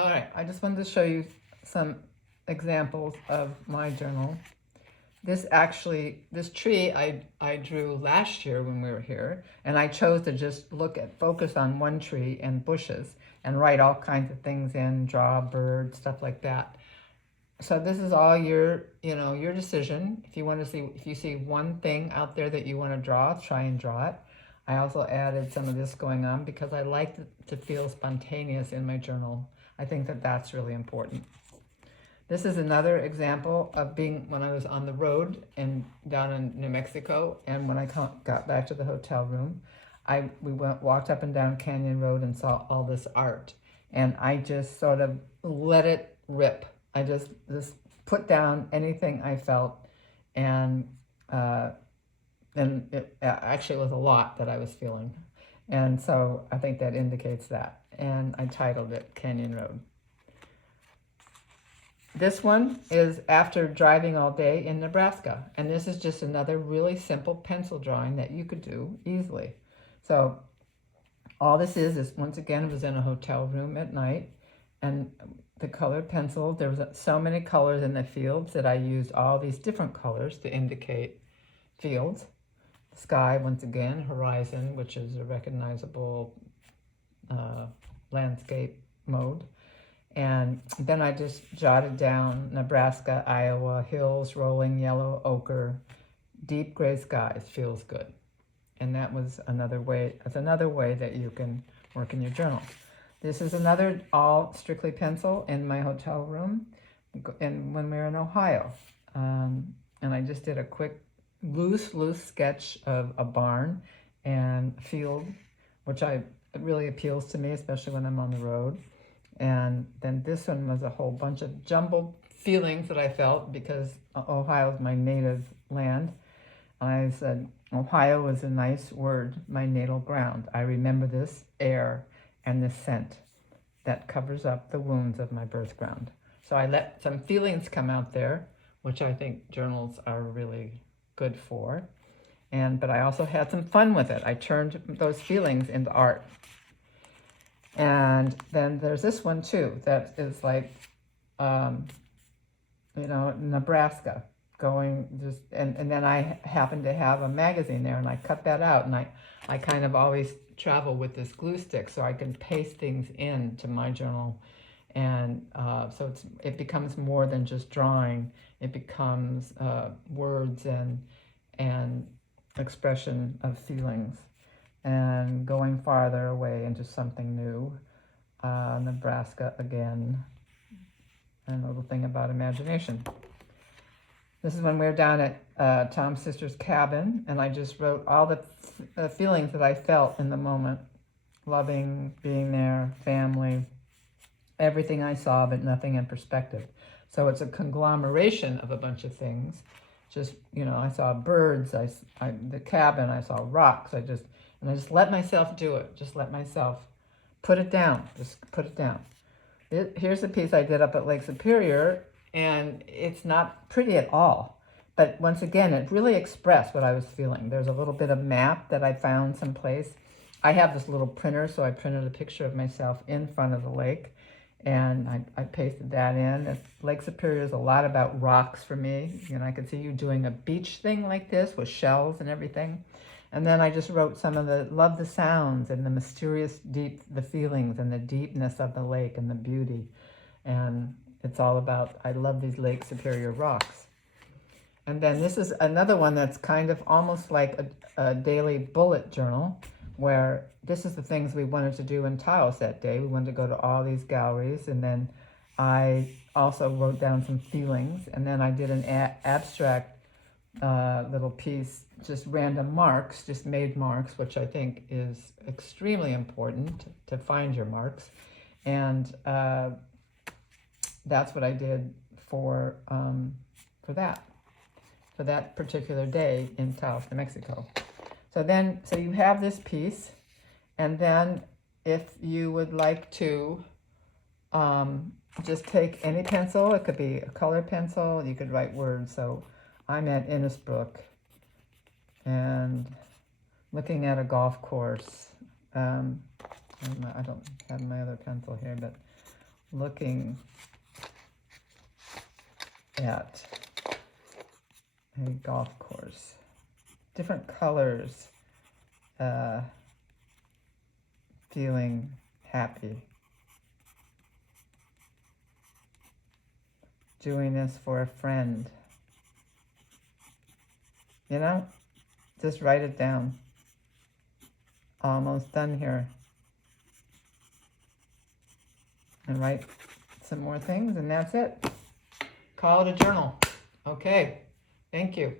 All right, I just wanted to show you some examples of my journal. This tree I drew last year when we were here, and I chose to just focus on one tree and bushes and write all kinds of things in, draw a bird, stuff like that. So this is all your decision. If you see one thing out there that you want to draw, try and draw it. I also added some of this going on because I like to feel spontaneous in my journal. I think that that's really important. This is another example of when I was on the road and down in New Mexico, and when I got back to the hotel room, we walked up and down Canyon Road and saw all this art, and I just sort of let it rip. I just put down anything I felt, and it actually was a lot that I was feeling, and so I think that indicates that, and I titled it Canyon Road. This one is after driving all day in Nebraska, and this is just another really simple pencil drawing that you could do easily. So all this is once again, it was in a hotel room at night, and the colored pencil, there was so many colors in the fields that I used all these different colors to indicate fields. Sky, once again, horizon, which is a recognizable landscape mode. And then I just jotted down Nebraska, Iowa, hills, rolling yellow ochre, deep gray skies, feels good. And that was another way that you can work in your journal. This is another all strictly pencil in my hotel room and when we were in Ohio. And I just did a quick loose sketch of a barn and field, which it really appeals to me, especially when I'm on the road. And then this one was a whole bunch of jumbled feelings that I felt because Ohio is my native land. I said, Ohio is a nice word, my natal ground. I remember this air and this scent that covers up the wounds of my birth ground. So I let some feelings come out there, which I think journals are really good for. But I also had some fun with it. I turned those feelings into art. And then there's this one too, that is like, Nebraska and then I happened to have a magazine there and I cut that out, and I kind of always travel with this glue stick so I can paste things into my journal. And so it becomes more than just drawing. It becomes words and expression of feelings, and going farther away into something new. Nebraska again, and a little thing about imagination. This is when we were down at Tom's sister's cabin, and I just wrote all the feelings that I felt in the moment. Loving, being there, family, everything I saw, but nothing in perspective. So it's a conglomeration of a bunch of things. Just, I saw birds, the cabin, I saw rocks, I just let myself do it. Just let myself put it down. Just put it down. Here's a piece I did up at Lake Superior, and it's not pretty at all. But once again, it really expressed what I was feeling. There's a little bit of map that I found someplace. I have this little printer, so I printed a picture of myself in front of the lake, and I pasted that in. Lake Superior is a lot about rocks for me. I could see you doing a beach thing like this with shells and everything. And then I just wrote some of love the sounds and the mysterious the feelings and the deepness of the lake and the beauty. And it's all about, I love these Lake Superior rocks. And then this is another one that's kind of almost like a daily bullet journal, where this is the things we wanted to do in Taos that day. We wanted to go to all these galleries, and then I also wrote down some feelings, and then I did an abstract little piece, just random marks, just made marks, which I think is extremely important to find your marks. And that's what I did for that particular day in Taos, New Mexico. So you have this piece, and then if you would like to just take any pencil, it could be a colored pencil, you could write words. So I'm at Innisbrook and looking at a golf course. I don't have my other pencil here, but looking at a golf course. Different colors, feeling happy. Doing this for a friend. You know, just write it down. Almost done here. And write some more things, and that's it. Call it a journal. Okay, thank you.